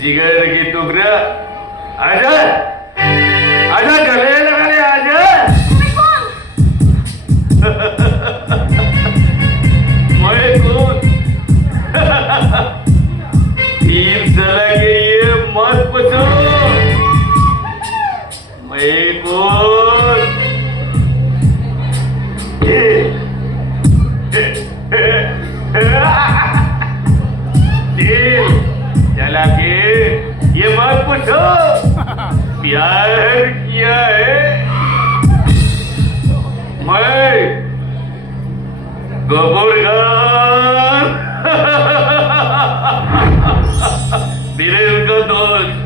जिगर की टुकड़ा आजा आजा गले लगा ले आजा मैं कौन तीर चला के ये मत पूछो मैं कौन दिल चला के ये मत पूछो प्यार किया है मैं गबूरगार दिल का दोस्त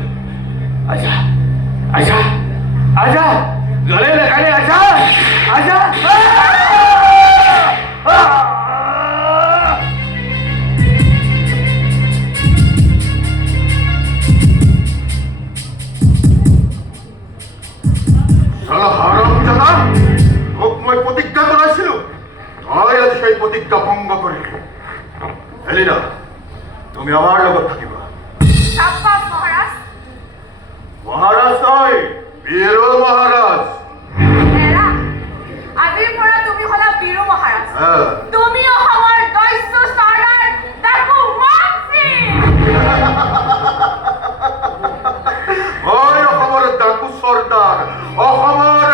आजा आजा आजा गले लगा ले आजा आजा শালা হারামজাদা তোকে মই প্রতিজ্ঞা করাইছিল তাই আজ সেই প্রতিজ্ঞা ভঙ্গ করিল এলিনা তুমি আমার লগত থাকিবা সাব্বাস মহারাজ মহারাজ নয় বীর মহারাজ এৰা আজিৰ পৰা তুমি হলা বীৰ মহাৰাজ হ্যাঁ তুমি অসমৰ দস্যু চৰ্দাৰ ডাকু মানসি ওই অসমৰ ডাকু সর্দার অসমৰ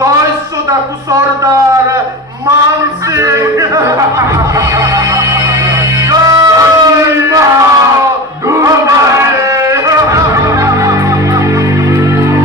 দস্যু ডাকু সর্দার